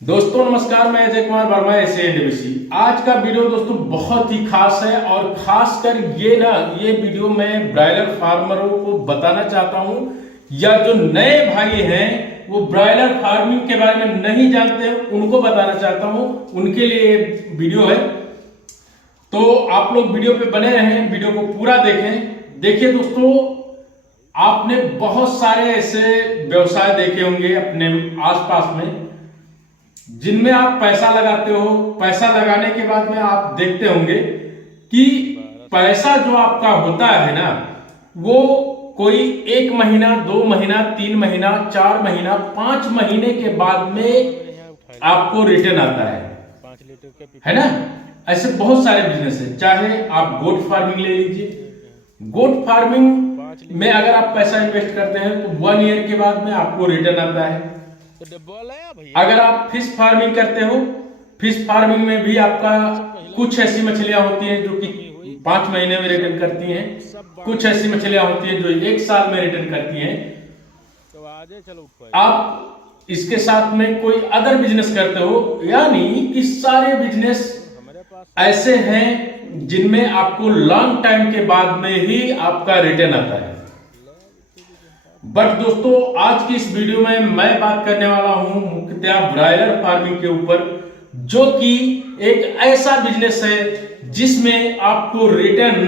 दोस्तों नमस्कार, मैं अजय कुमार वर्मा एसएडीबीसी। आज का वीडियो दोस्तों बहुत ही खास है और खासकर ये वीडियो मैं ब्रायलर फार्मरों को बताना चाहता हूं या जो नए भाई हैं वो ब्रायलर फार्मिंग के बारे में नहीं जानते हैं उनको बताना चाहता हूं, उनके लिए वीडियो है। तो आप लोग वीडियो पे बने रहें, वीडियो को पूरा देखें। देखिए दोस्तों, आपने बहुत सारे ऐसे व्यवसाय देखे होंगे अपने आसपास में जिनमें आप पैसा लगाते हो। पैसा लगाने के बाद में आप देखते होंगे कि पैसा जो आपका होता है ना, वो कोई 1 महीना, 2 महीना, 3 महीना, 4 महीना, 5 महीने के बाद में आपको रिटर्न आता है ना। ऐसे बहुत सारे बिजनेस है। चाहे आप गोट फार्मिंग ले लीजिए। गोट फार्मिंग में अगर आप पैसा इन्वेस्ट करते हैं तो 1 ईयर के बाद में आपको रिटर्न आता है। अगर आप फिश फार्मिंग करते हो, फिश फार्मिंग में भी आपका कुछ ऐसी मछलियां होती हैं जो कि 5 महीने में रिटर्न करती हैं, कुछ ऐसी मछलियां होती हैं जो 1 साल में रिटर्न करती हैं। आप इसके साथ में कोई अदर बिजनेस करते हो, यानी कि सारे बिजनेस ऐसे हैं जिनमें आपको लॉन्ग टाइम के बाद में ही आपका रिटर्न आता है। बट दोस्तों, आज की इस वीडियो में मैं बात करने वाला हूं मुख्यतः ब्रायलर फार्मिंग के ऊपर, जो कि एक ऐसा बिजनेस है जिसमें आपको रिटर्न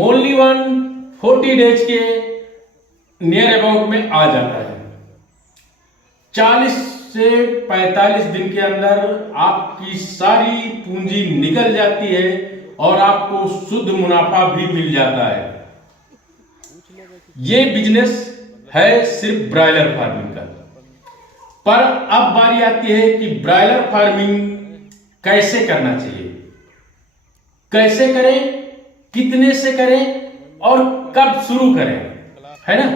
ओनली 40 डेज के नियर अबाउट में आ जाता है। 40 से 45 दिन के अंदर आपकी सारी पूंजी निकल जाती है और आपको शुद्ध मुनाफा भी मिल जाता है। ये बिजनेस है सिर्फ ब्रायलर फार्मिंग का। पर अब बारी आती है कि ब्रायलर फार्मिंग कैसे करना चाहिए, कैसे करें, कितने से करें और कब शुरू करें, है ना।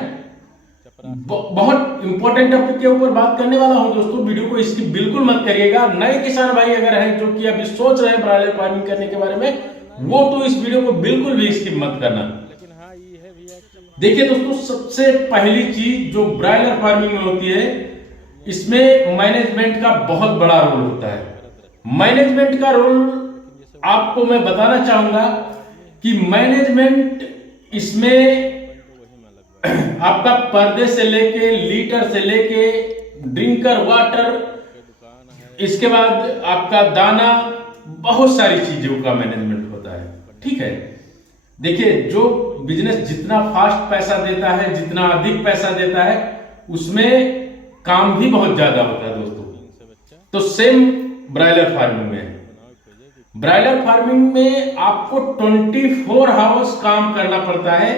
बहुत इंपॉर्टेंट टॉपिक के ऊपर बात करने वाला हूं दोस्तों। वीडियो को इसकी बिल्कुल मत करिएगा। नए किसान भाई अगर हैं जो कि अभी सोच रहे हैं ब्रायलर फार्मिंग करने के बारे में, वो तो इस वीडियो को बिल्कुल भी स्किप मत करना। देखिए दोस्तों, सबसे पहली चीज जो ब्रायलर फार्मिंग में होती है, इसमें मैनेजमेंट का बहुत बड़ा रोल होता है। मैनेजमेंट का रोल आपको मैं बताना चाहूंगा कि मैनेजमेंट इसमें आपका पर्दे से लेके, लीटर से लेके, ड्रिंकर वाटर, इसके बाद आपका दाना, बहुत सारी चीजों का मैनेजमेंट होता है। ठीक है, देखिए जो बिजनेस जितना फास्ट पैसा देता है, जितना अधिक पैसा देता है, उसमें काम भी बहुत ज्यादा होता है दोस्तों। तो सेम ब्रायलर फार्मिंग में है। ब्रायलर फार्मिंग में आपको 24 आवर्स काम करना पड़ता है।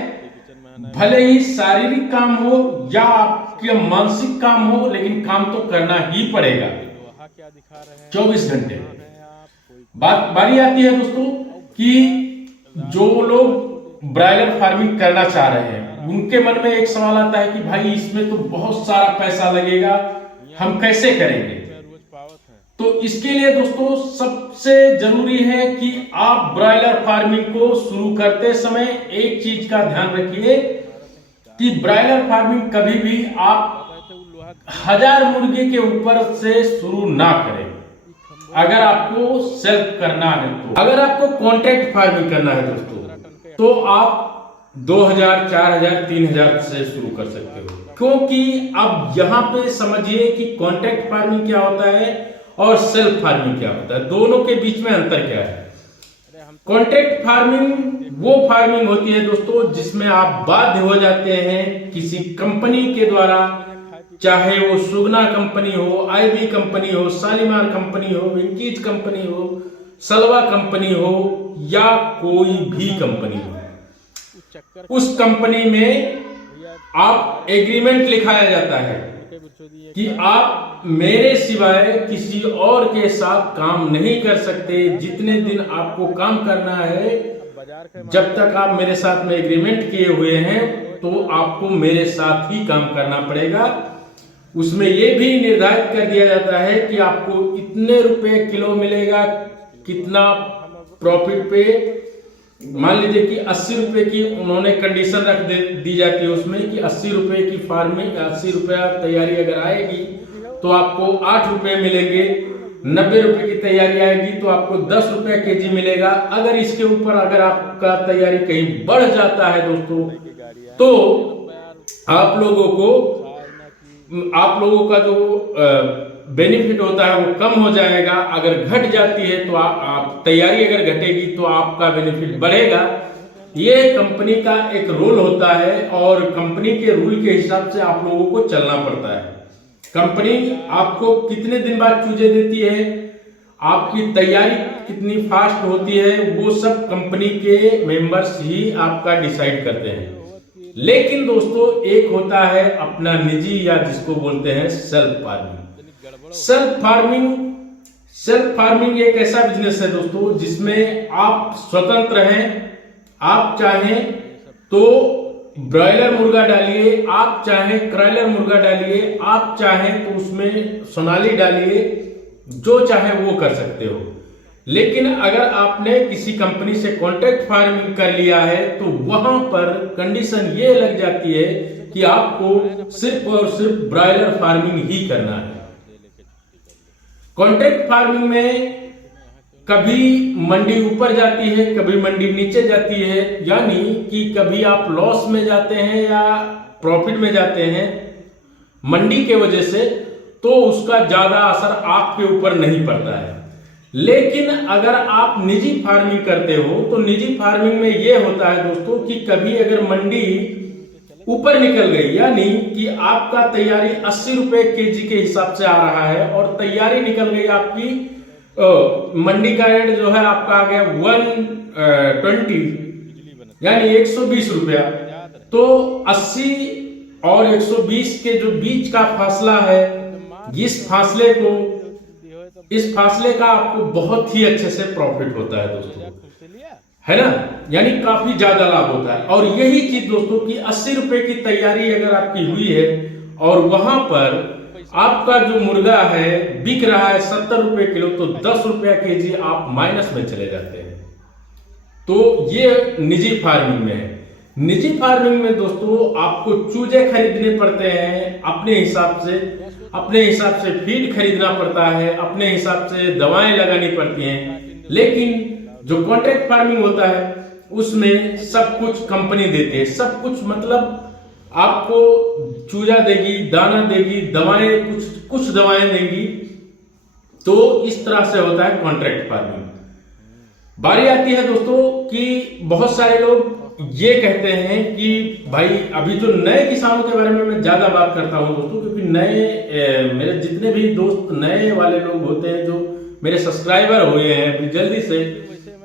भले ही शारीरिक काम हो या आपके मानसिक काम हो, लेकिन काम तो करना ही पड़ेगा 24 घंटे। बारी आती है दोस्तों कि जो लोग ब्रायलर फार्मिंग करना चाह रहे हैं, उनके मन में एक सवाल आता है कि भाई इसमें तो बहुत सारा पैसा लगेगा, हम कैसे करेंगे। तो इसके लिए दोस्तों सबसे जरूरी है कि आप ब्रायलर फार्मिंग को शुरू करते समय एक चीज का ध्यान रखिए कि ब्रायलर फार्मिंग कभी भी आप 1000 मुर्गे के ऊपर से शुरू ना करें। अगर आपको सेल्फ करना है तो, अगर आपको कॉन्ट्रैक्ट फार्मिंग करना है दोस्तों, तो आप 2000, 4000, 3000 से शुरू कर सकते हो। क्योंकि अब यहां पे समझिए कि कॉन्ट्रैक्ट फार्मिंग क्या होता है और सेल्फ फार्मिंग क्या होता है, दोनों के बीच में अंतर क्या है। कॉन्ट्रैक्ट फार्मिंग वो फार्मिंग होती है दोस्तों जिसमें आप बाध्य हो जाते हैं किसी कंपनी के द्वारा, चाहे वो सुगना कंपनी हो, आईबी कंपनी हो, शालीमार कंपनी हो, विंकीज कंपनी हो, सलवा कंपनी हो या कोई भी कंपनी हो। उस कंपनी में आप एग्रीमेंट लिखाया जाता है कि आप मेरे सिवाय किसी और के साथ काम नहीं कर सकते। जितने दिन आपको काम करना है, जब तक आप मेरे साथ में एग्रीमेंट किए हुए हैं, तो आपको मेरे साथ ही काम करना पड़ेगा। उसमें यह भी निर्धारित कर दिया जाता है कि आपको इतने रुपए किलो मिलेगा, कितना प्रॉफिट पे। मान लीजिए कि 80 रुपए की उन्होंने कंडीशन दी जाती है उसमें कि 80 रुपए की फार्मिंग, 80 रुपया तैयारी अगर आएगी तो आपको 8 रुपये मिलेंगे। 90 रुपये की तैयारी आएगी तो आपको 10 रुपये केजी मिलेगा। अगर इसके ऊपर अगर आपका तैयारी कहीं बढ़ जाता है दोस्तों, तो आप लोगों का जो बेनिफिट होता है वो कम हो जाएगा। अगर घट जाती है तो आप तैयारी अगर घटेगी तो आपका बेनिफिट बढ़ेगा। ये कंपनी का एक रूल होता है और कंपनी के रूल के हिसाब से आप लोगों को चलना पड़ता है। कंपनी आपको कितने दिन बाद चूजे देती है, आपकी तैयारी कितनी फास्ट होती है, वो सब कंपनी के मेंबर्स ही आपका डिसाइड करते हैं। लेकिन दोस्तों एक होता है अपना निजी या जिसको बोलते हैं सेल्फ फार्मिंग। सेल्फ फार्मिंग एक ऐसा बिजनेस है दोस्तों जिसमें आप स्वतंत्र हैं। आप चाहें तो ब्रॉयलर मुर्गा डालिए, आप चाहें क्रॉयलर मुर्गा डालिए, आप चाहें तो उसमें सोनाली डालिए, जो चाहे वो कर सकते हो। लेकिन अगर आपने किसी कंपनी से कॉन्ट्रैक्ट फार्मिंग कर लिया है तो वहां पर कंडीशन ये लग जाती है कि आपको सिर्फ और सिर्फ ब्रॉयलर फार्मिंग ही करना है। कॉन्ट्रैक्ट फार्मिंग में कभी मंडी ऊपर जाती है, कभी मंडी नीचे जाती है, यानी कि कभी आप लॉस में जाते हैं या प्रॉफिट में जाते हैं मंडी के वजह से, तो उसका ज्यादा असर आपके ऊपर नहीं पड़ता है। लेकिन अगर आप निजी फार्मिंग करते हो तो निजी फार्मिंग में यह होता है दोस्तों कि कभी अगर मंडी ऊपर निकल गई, यानी कि आपका तैयारी 80 रुपए केजी के हिसाब से आ रहा है और तैयारी निकल गई आपकी मंडी का रेट जो है आपका आ गया 120 यानी 120 रुपया, तो 80 और 120 के जो बीच का फासला है, इस फासले का आपको बहुत ही अच्छे से प्रॉफिट होता है दोस्तों, है ना, यानी काफी ज्यादा लाभ होता है। और यही चीज दोस्तों कि 80 रुपए की तैयारी अगर आपकी हुई है और वहां पर आपका जो मुर्गा है बिक रहा है 70 रुपए किलो, तो 10 रुपया केजी आप माइनस में चले जाते हैं। तो ये निजी फार्मिंग में है। निजी फार्मिंग में दोस्तों आपको चूजे खरीदने पड़ते हैं अपने हिसाब से फीड खरीदना पड़ता है, अपने हिसाब से दवाएं लगानी पड़ती हैं। लेकिन जो कॉन्ट्रैक्ट फार्मिंग होता है उसमें सब कुछ कंपनी देती है, सब कुछ मतलब आपको चूजा देगी, दाना देगी, दवाएं कुछ दवाएं देंगी। तो इस तरह से होता है कॉन्ट्रैक्ट फार्मिंग। बारी आती है दोस्तों कि बहुत सारे लोग ये कहते हैं कि भाई अभी जो नए किसानों के बारे में मैं ज्यादा बात करता हूं दोस्तों, क्योंकि नए मेरे जितने भी दोस्त नए वाले लोग होते हैं जो मेरे सब्सक्राइबर हुए हैं अभी जल्दी से,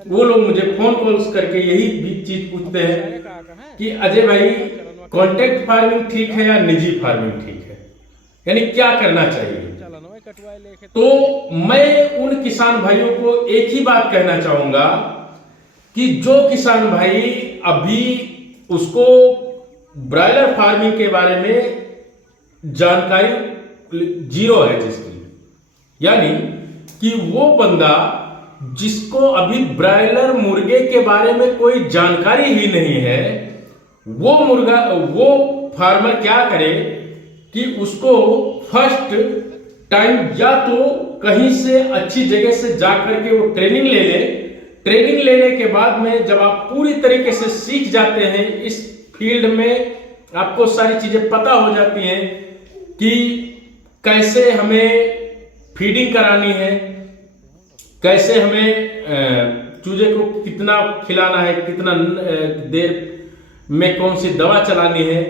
वो लोग मुझे फोन कॉल्स करके यही चीज पूछते हैं कि अजय भाई कॉन्ट्रैक्ट फार्मिंग ठीक है या निजी फार्मिंग ठीक है, यानी क्या करना चाहिए। तो मैं उन किसान भाइयों को एक ही बात कहना चाहूंगा कि जो किसान भाई अभी उसको ब्रॉयलर फार्मिंग के बारे में जानकारी जीरो है जिसकी, यानी कि वो बंदा जिसको अभी ब्रॉयलर मुर्गे के बारे में कोई जानकारी ही नहीं है, वो फार्मर क्या करे कि उसको फर्स्ट टाइम या तो कहीं से अच्छी जगह से जाकर के वो ट्रेनिंग ले ले। ट्रेनिंग लेने के बाद में जब आप पूरी तरीके से सीख जाते हैं इस फील्ड में, आपको सारी चीजें पता हो जाती हैं कि कैसे हमें फीडिंग करानी है, कैसे हमें चूजे को कितना खिलाना है, कितना देर में कौन सी दवा चलानी है,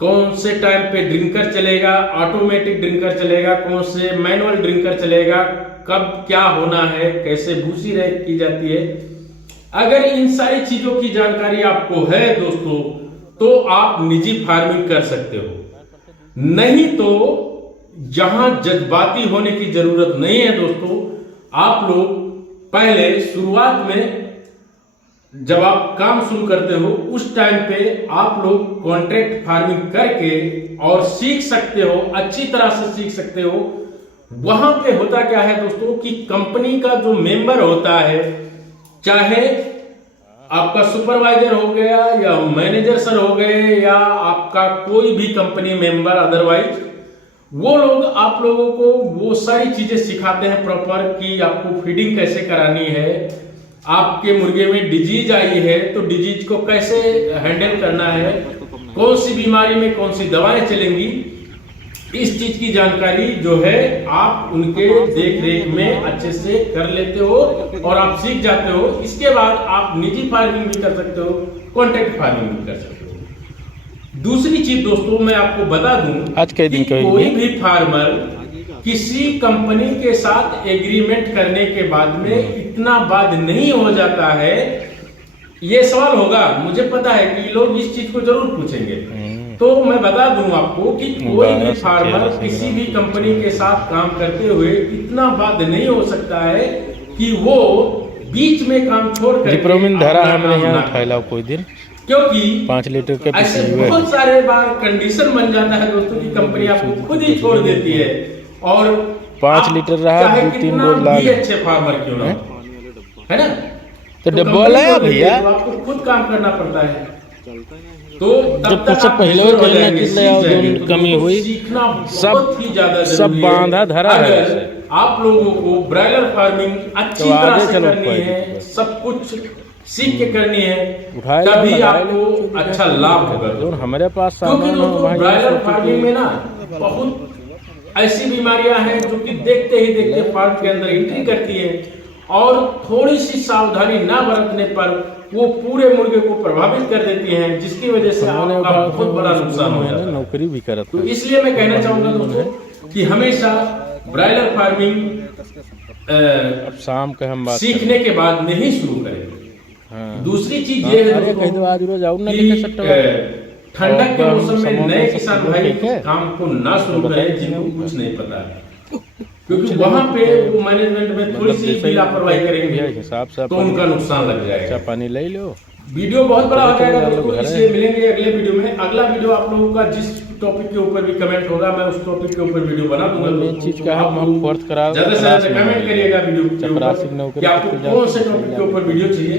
कौन से टाइम पे ड्रिंकर चलेगा, ऑटोमेटिक ड्रिंकर चलेगा, कौन से मैनुअल ड्रिंकर चलेगा, कब क्या होना है, कैसे भूसी रेक की जाती है। अगर इन सारी चीजों की जानकारी आपको है दोस्तों तो आप निजी फार्मिंग कर सकते हो, नहीं तो जहां जज्बाती होने की जरूरत नहीं है दोस्तों। आप लोग पहले शुरुआत में जब आप काम शुरू करते हो उस टाइम पे आप लोग कॉन्ट्रैक्ट फार्मिंग करके और सीख सकते हो, अच्छी तरह से सीख सकते हो। वहां पे होता क्या है दोस्तों कि कंपनी का जो मेंबर होता है, चाहे आपका सुपरवाइजर हो गया या मैनेजर सर हो गए या आपका कोई भी कंपनी मेंबर, अदरवाइज वो लोग आप लोगों को वो सारी चीजें सिखाते हैं प्रॉपर कि आपको फीडिंग कैसे करानी है, आपके मुर्गे में डिजीज आई है तो डिजीज को कैसे हैंडल करना है, कौन सी बीमारी में कौन सी दवाएं चलेंगी, इस चीज की जानकारी जो है आप उनके देख रेख में अच्छे से कर लेते हो और आप सीख जाते हो। इसके बाद आप निजी फार्मिंग भी कर सकते हो, कॉन्ट्रैक्ट फार्मिंग भी कर सकते हो। दूसरी चीज दोस्तों मैं आपको बता दूं आज के दिन कि कोई भी फार्मर किसी कंपनी के साथ एग्रीमेंट करने के बाद में इतना बाद नहीं हो जाता है। ये सवाल होगा, मुझे पता है कि लोग इस चीज को जरूर पूछेंगे, तो मैं बता दूं आपको कि कोई भी फार्मर किसी भी कंपनी के साथ काम करते हुए इतना बात नहीं हो सकता है कि वो बीच में काम छोड़ कर धरा हमने यहाँ उठाया कोई दिन, क्योंकि 5 लीटर के ऐसे बहुत सारे बार कंडीशन बन जाता है दोस्तों की कंपनी आपको खुद ही छोड़ देती है और 5 लीटर रहा 2-3 रोज लाग अच्छे फार्मर क्यों ना है ना, तो डब्बा लाया भैया, आपको खुद काम करना पड़ता है। तो जब कुछ पहले कमी हुई सब बांधा धरा है। आप लोगों को ब्रायलर फार्मिंग अच्छी तरह से करनी है, सब कुछ सीख के करनी है, तभी आपको अच्छा लाभ होगा। हमारे पास क्योंकि ब्रायलर फार्मिंग में ना बहुत ऐसी बीमारियां हैं जो कि देखते ही देखते फार्म के अंदर एंट्री करती है और थोड़ी सी सावधानी ना बरतने पर वो पूरे मुर्गे को प्रभावित कर देती हैं, जिसकी वजह से आपका बहुत बड़ा नुकसान हो जाता है। नौकरी भी करता तो इसलिए मैं कहना चाहूंगा दोस्तों कि हमेशा ब्रायलर फार्मिंग अब शाम के हम बात सीखने के बाद में ही शुरू करें। हाँ। दूसरी चीज ये है ठंडक के मौसम में नए किसान भाई काम को ना शुरू करें जिनको कुछ नहीं पता है, क्योंकि वहां पे वो मैनेजमेंट में थोड़ी सी भी लापरवाही करेंगे तो उनका नुकसान लग जाएगा। पानी ले लो। वीडियो बहुत बड़ा हो जाएगा दोस्तों, इसलिए मिलेंगे अगले वीडियो में। अगला वीडियो आप लोगों का जिस टॉपिक के ऊपर भी कमेंट होगा मैं उस टॉपिक के ऊपर वीडियो बना दूंगा। मेन चीज का हम फोर्थ करा ज्यादा से ज्यादा कमेंट करिएगा वीडियो के ऊपर कि आपको कौन से टॉपिक के ऊपर वीडियो चाहिए।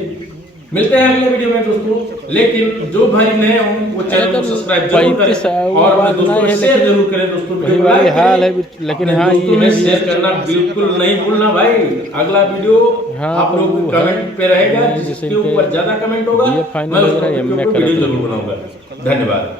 मिलते हैं अगले वीडियो में दोस्तों, लेकिन जो भाई नए हों वो चैनल को सब्सक्राइब जरूर करें और अपने दोस्तों में शेयर जरूर करें दोस्तों। वही हाल है, लेकिन हाँ ये शेयर करना बिल्कुल नहीं भूलना भाई। अगला वीडियो आप लोगों को कमेंट पे रहेगा, जिसके ऊपर ज्यादा कमेंट होगा मैं उस वीडियो जरूर बनाऊंगा। धन्यवाद।